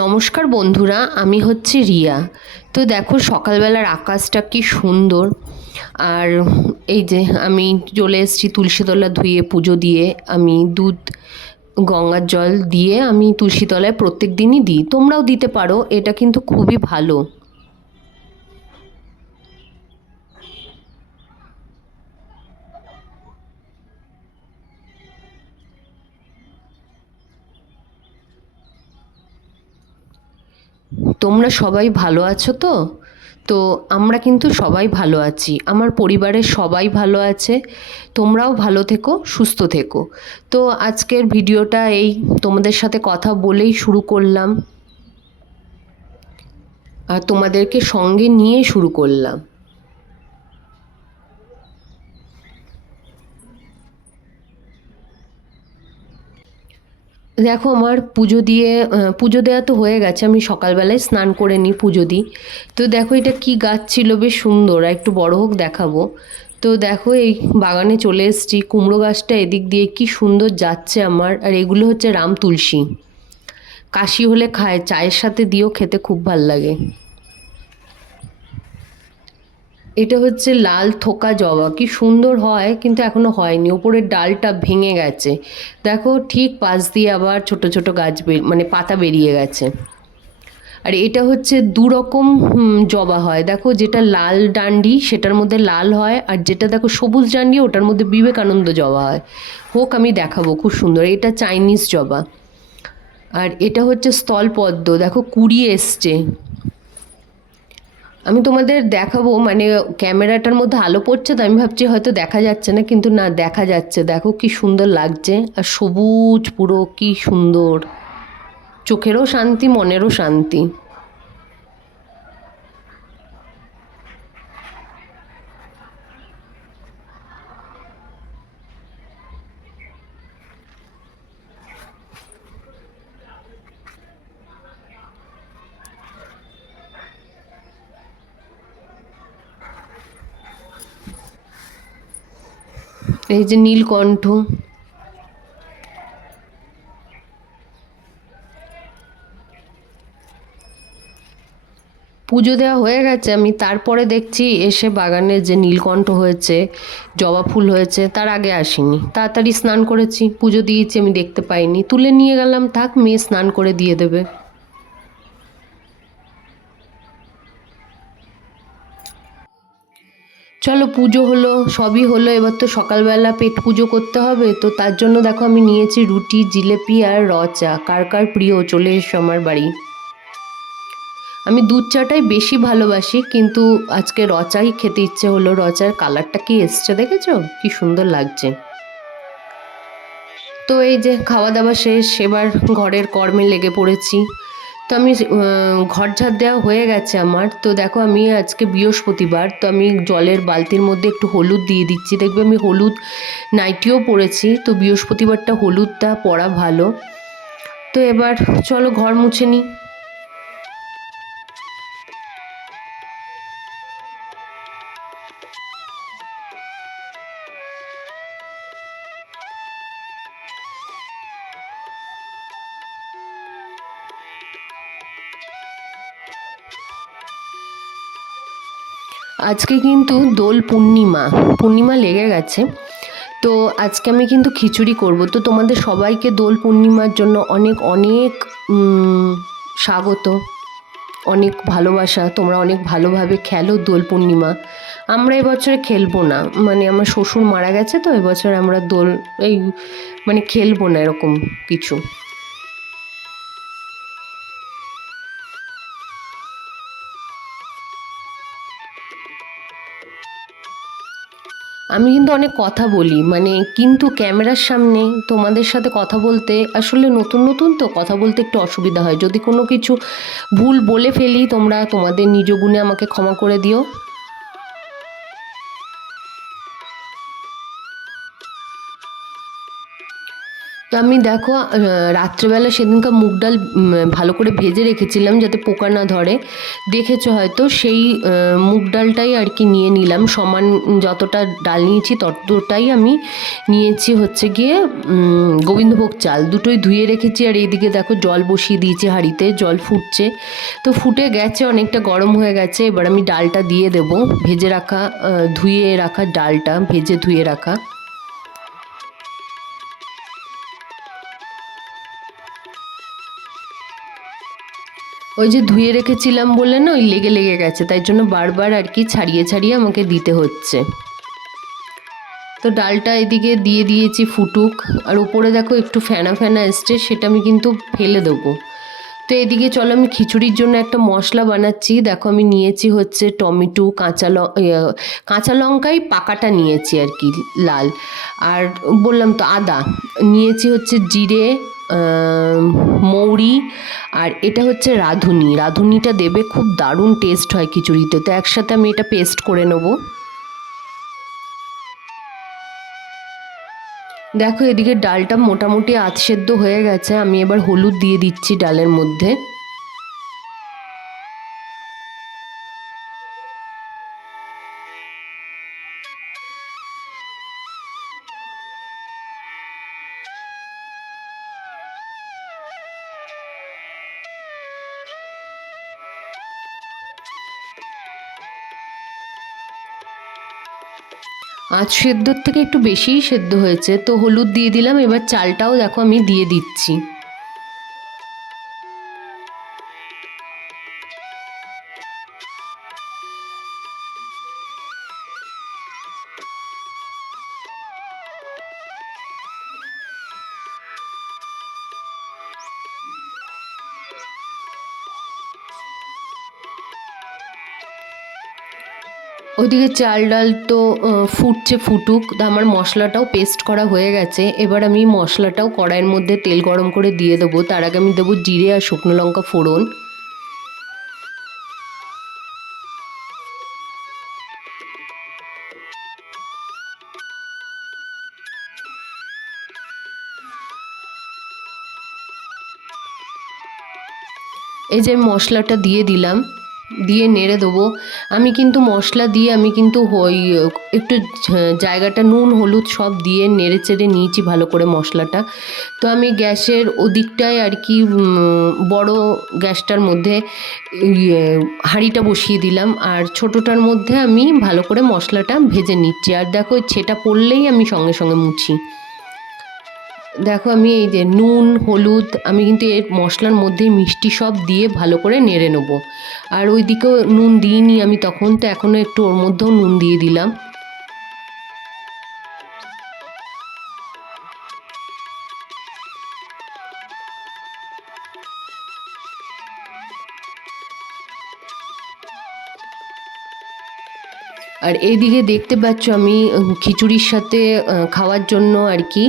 নমস্কার বন্ধুরা, আমি হচ্ছে রিয়া। তো দেখো, সকালবেলার আকাশটা কি সুন্দর। আর এই যে আমি চলে এসেছি তুলসীতলা ধুয়ে পুজো দিয়ে। আমি দুধ, গঙ্গার জল দিয়ে আমি তুলসীতলায় প্রত্যেক দিনই দিই। তোমরাও দিতে পারো, এটা কিন্তু খুবই ভালো। তোমরা সবাই ভালো আছো তো? তো আমরা কিন্তু সবাই ভালো আছি। আমার পরিবারের সবাই ভালো আছে। তোমরাও ভালো থেকো, সুস্থ থেকো। তো আজকের ভিডিওটা এই, তোমাদের সাথে কথা বলেই শুরু করলাম। আর তোমাদেরকে সঙ্গে নিয়ে শুরু করলাম। দেখো আমার পুজো দিয়ে পুজো দেওয়া তো হয়ে গেছে, আমি সকালবেলায় স্নান করে নিই পুজো দিই। তো দেখো এটা কি গাছ ছিল, বেশ সুন্দর একটু বড় হোক দেখাবো। তো দেখো এই বাগানে চলে এসেছি, কুমড়ো গাছটা এদিক দিয়ে কি সুন্দর যাচ্ছে আমার, আর এগুলো হচ্ছে রাম তুলসী। কাশি হলে খায়, চায়ের সাথে দিয়েও খেতে খুব ভালো লাগে। এটা হচ্ছে লাল থোকা জবা। কি সুন্দর হয়, কিন্তু এখনও হয়নি। ওপরের ডালটা ভেঙে গেছে। দেখো, ঠিক পাশ দিয়ে আবার ছোট ছোট গাছ মানে পাতা বেরিয়ে গেছে। আর এটা হচ্ছে দু রকম জবা হয়। দেখো, যেটা লাল ডান্ডি, সেটার মধ্যে লাল হয়। আর যেটা দেখো সবুজ ডান্ডি, ওটার মধ্যে বিবেকানন্দ জবা হয়। হোক, আমি দেখাবো। খুব সুন্দর। এটা চাইনিজ জবা। আর এটা হচ্ছে স্থলপদ্ম। দেখো কুড়ি এসছে। আমি তোমাদের দেখাবো মানে ক্যামেরাটার মধ্যে আলো পড়ছে তো আমি ভাবছি হয়তো দেখা যাচ্ছে না, কিন্তু না, দেখা যাচ্ছে। দেখো কি সুন্দর লাগছে, আর সবুজ পুরো, কি সুন্দর। চোখেরও শান্তি, মনেরও শান্তি। এই যে নীলকণ্ঠ পুজো দেওয়া হয়ে গেছে, আমি তারপরে দেখছি এসে বাগানে যে নীলকণ্ঠ হয়েছে, জবা ফুল হয়েছে, তার আগে আসিনি। তাড়াতাড়ি স্নান করেছি, পুজো দিয়েছি, আমি দেখতে পাইনি। তুলে নিয়ে গেলাম, থাক, মেয়ে স্নান করে দিয়ে দেবে। চলো পুজো হলো, সবই হলো, এবার তো সকালবেলা পেট পুজো করতে হবে, তো তার জন্য দেখো আমি নিয়েছি রুটি, জিলেপি আর র চা। কার কার প্রিয়? চলে এসো আমার বাড়ি। আমি দুধ চাটাই বেশি ভালোবাসি, কিন্তু আজকে র চাই খেতে ইচ্ছে হলো। র চার কালারটা কি এসছে দেখেছ? কি সুন্দর লাগছে। তো এই যে খাওয়া দাওয়া শেষ, এবার ঘরের কর্মে লেগে পড়েছি। তো আমি ঘর ঝাড় দেওয়া হয়ে গেছে আমার। তো দেখো আমি আজকে বৃহস্পতিবার, তো আমি জলের বালতির মধ্যে একটু হলুদ দিয়ে দিচ্ছি। দেখবে আমি হলুদ নাইটিও পরেছি, তো বৃহস্পতিবারটা হলুদটা পরা ভালো। তো এবার চলো ঘর মুছে নিই। আজকে কিন্তু দোল পূর্ণিমা পূর্ণিমা লেগে গেছে। তো আজকে আমি কিন্তু খিচুড়ি করব। তো তোমাদের সবাইকে দোল পূর্ণিমার জন্য অনেক অনেক স্বাগত, অনেক ভালোবাসা। তোমরা অনেক ভালোভাবে খেলো দোল পূর্ণিমা। আমরা এবছরে খেলব না। মানে আমার শ্বশুর মারা গেছে তো, এবছর আমরা দোল, এই মানে খেলব না এরকম কিছু। আমি কিন্তু অনেক কথা বলি মানে কিন্তু ক্যামেরার সামনে তোমাদের সাথে কথা বলতে আসলে নতুন নতুন তো কথা বলতে একটু অসুবিধা হয়। যদি কোনো কিছু ভুল বলে ফেলি তোমরা তোমাদের নিজ গুণে আমাকে ক্ষমা করে দিও। তো আমি দেখো রাত্রেবেলা সেদিনকার মুগ ডাল ভালো করে ভেজে রেখেছিলাম যাতে পোকা না ধরে। দেখেছ হয়তো, সেই মুগ ডালটাই আর কি নিয়ে নিলাম। সমান যতটা ডাল নিয়েছি ততটাই আমি নিয়েছি হচ্ছে গিয়ে গোবিন্দভোগ চাল। দুটোই ধুয়ে রেখেছি আর এইদিকে দেখো জল বসিয়ে দিয়েছি হাঁড়িতে, জল ফুটছে। তো ফুটে গেছে, অনেকটা গরম হয়ে গেছে। এবার আমি ডালটা দিয়ে দেবো। ভেজে রাখা ধুয়ে রাখা ডালটা, ভেজে ধুয়ে রাখা। ওই যে ধুয়ে রেখেছিলাম বলে না, ওই লেগে লেগে গেছে, তাই জন্য বারবার আর কি ছাড়িয়ে ছাড়িয়ে আমাকে দিতে হচ্ছে। তো ডালটা এদিকে দিয়ে দিয়েছি ফুটুক, আর উপরে দেখো একটু ফেনা ফেনা এসছে, সেটা আমি কিন্তু ফেলে দেবো। তো এদিকে চলো আমি খিচুড়ির জন্য একটা মশলা বানাচ্ছি, দেখো আমি নিয়েছি হচ্ছে টমেটো, কাঁচা কাঁচা লঙ্কাই পাকাটা নিয়েছি আর কি, লাল। আর বললাম তো আদা, নিয়েছি হচ্ছে জিরে মৌরি আর এটা হচ্ছে রাঁধুনি। রাঁধুনিটা দেবে খুব দারুণ টেস্ট হয় খিচুড়িতে। তো একসাথে আমি এটা পেস্ট করে নেব। দেখো, এদিকে ডালটা মোটামুটি আধ সেদ্ধ হয়ে গেছে। আমি এবার হলুদ দিয়ে দিচ্ছি ডালের মধ্যে। আজ সেদ্ধর থেকে একটু বেশিই সেদ্ধ হয়েছে, তো হলুদ দিয়ে দিলাম, এবার চালটাও দেখো আমি দিয়ে দিচ্ছি। ওইদিকে চাল ডাল তো ফুটছে ফুটুক আমার মশলাটাও পেস্ট করা হয়ে গেছে। এবার আমি মশলাটাও কড়াইয়ের মধ্যে তেল গরম করে দিয়ে দেবো। তার আগে আমি দেবো জিরে আর শুকনো লঙ্কা ফোড়ন। এই যে মশলাটা দিয়ে দিলাম। দিয়ে নেড়ে দেবো। আমি কিন্তু মশলা দিয়ে আমি কিন্তু ওই একটু জায়গাটা নুন হলুদ সব দিয়ে নেড়ে চেড়ে নিয়েছি ভালো করে মশলাটা। তো আমি গ্যাসের ওদিকটায় আর কি বড় গ্যাসটার মধ্যে ইয়ে, হাঁড়িটা বসিয়ে দিলাম। আর ছোটোটার মধ্যে আমি ভালো করে মশলাটা ভেজে নিচ্ছি। আর দেখো ছেটা পড়লেই আমি সঙ্গে সঙ্গে মুছি। দেখো আমি এই যে নুন, হলুদ, আমি কিন্তু এর মশলার মধ্যে মিষ্টি সব দিয়ে ভালো করে নেড়ে নেব। আর ওইদিকেও নুন দিইনি আমি তখন, তো এখনও একটু ওর মধ্যেও নুন দিয়ে দিলাম। আর এইদিকে দেখতে পাচ্ছ আমি খিচুড়ির সাথে খাওয়ার জন্য আর কি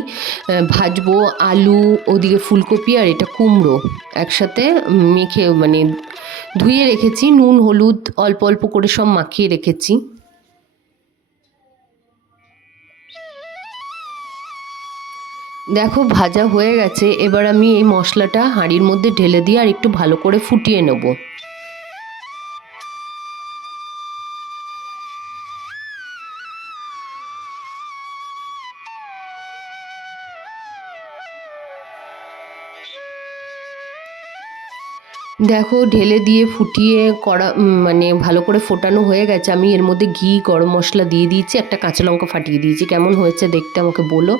ভাজবো আলু, ওদিকে ফুলকপি আর এটা কুমড়ো একসাথে মেখে মানে ধুয়ে রেখেছি, নুন, হলুদ, অল্প অল্প করে সব মাখিয়ে রেখেছি। দেখো ভাজা হয়ে গেছে, এবার আমি এই মশলাটা হাঁড়ির মধ্যে ঢেলে দিয়ে আর একটু ভালো করে ফুটিয়ে নেব। দেখো ঢেলে দিয়ে ফুটিয়ে উম, মানে ভালো করে ফোটানো হয়ে গেছে। আমি এর মধ্যে ঘি গরম মশলা দিয়ে দিয়েছি একটা কাঁচা লঙ্কা ফাটিয়ে দিয়েছি। কেমন হয়েছে দেখতে আমাকে বলো।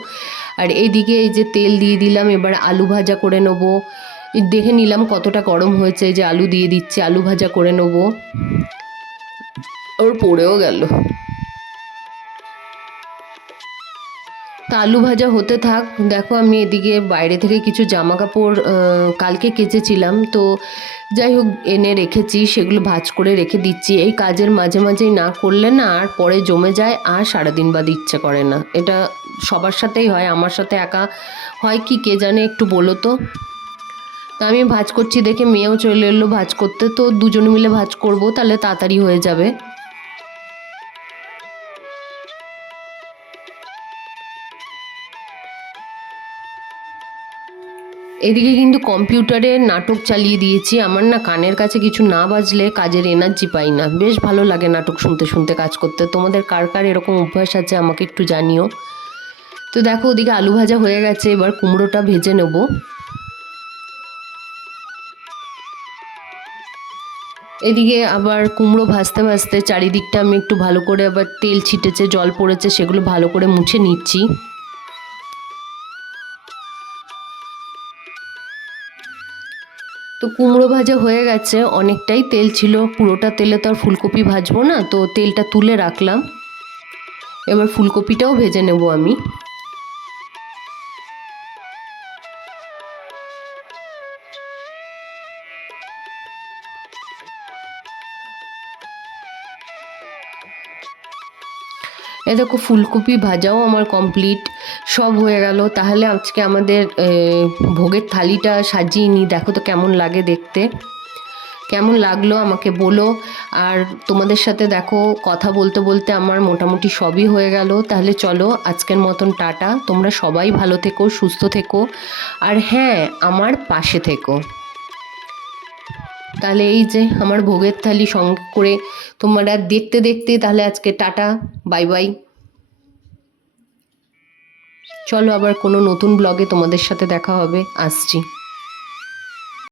আর এইদিকে এই যে তেল দিয়ে দিলাম এবার আলু ভাজা করে নেব। দেখে নিলাম কতটা গরম হয়েছে যে আলু দিয়ে দিচ্ছি আলু ভাজা করে নেব। ওর পড়েও গেল। তা আলু ভাজা হতে থাক। দেখো আমি এদিকে বাইরে থেকে কিছু জামা কাপড় কালকে কেচেছিলাম। তো যাই হোক, এনে রেখেছি, সেগুলো ভাজ করে রেখে দিচ্ছি। এই কাজের মাঝে মাঝেই না করলে না আর পরে জমে যায়, আর সারাদিন বাদ ইচ্ছে করে না। এটা সবার সাথেই হয়, আমার সাথে একা হয় কি, কে জানে একটু বলো তো? তা আমি ভাজ করছি, দেখে মেয়েও চলে এলো ভাজ করতে। তো দুজনে মিলে ভাজ করব, তাহলে তাড়াতাড়ি হয়ে যাবে। এদিকে কিন্তু কম্পিউটারে নাটক চালিয়ে দিয়েছি। আমার না কানের কাছে কিছু না বাজলে কাজের এনার্জি পাই না। বেশ ভালো লাগে নাটক শুনতে শুনতে, কাজ করতে। তোমাদের কার কার এরকম অভ্যাস আছে আমাকে একটু জানিও। তো দেখো ওদিকে আলু ভাজা হয়ে গেছে, এবার কুমড়োটা ভেজে নেব। এদিকে আবার কুমড়ো ভাজতে ভাজতে চারিদিকটা আমি একটু ভালো করে আবার তেল ছিটেছে, জল পড়েছে, সেগুলো ভালো করে মুছে নিচ্ছি। তো কুমড়ো ভাজা হয়ে গেছে, অনেকটাই তেল ছিল। পুরোটা তেলে তো আর ফুলকপি ভাজবো না, তো তেলটা তুলে রাখলাম। এবার ফুলকপিটাও ভেজে নেব আমি। এ দেখো ফুলকপি ভাজাও আমার কমপ্লিট সব হয়ে গেল। তাহলে আজকে আমাদের ভোগের থালিটা সাজিয়ে নিই। দেখো তো কেমন লাগে দেখতে। কেমন লাগল আমাকে বলো। আর তোমাদের সাথে দেখো, কথা বলতে বলতে আমার মোটামুটি সবই হয়ে গেল। তাহলে চলো, আজকের মতন টাটা। তোমরা সবাই ভালো থেকো, সুস্থ থেকো। আর হ্যাঁ আমার পাশে থেকো। তাহলে এই যে আমার ভোগের থালি সঙ্গে করে তোমরা দেখতে দেখতে তাহলে আজকে টাটা, বাই বাই। চলো আবার কোনো নতুন ব্লগে তোমাদের সাথে দেখা হবে, আসছি।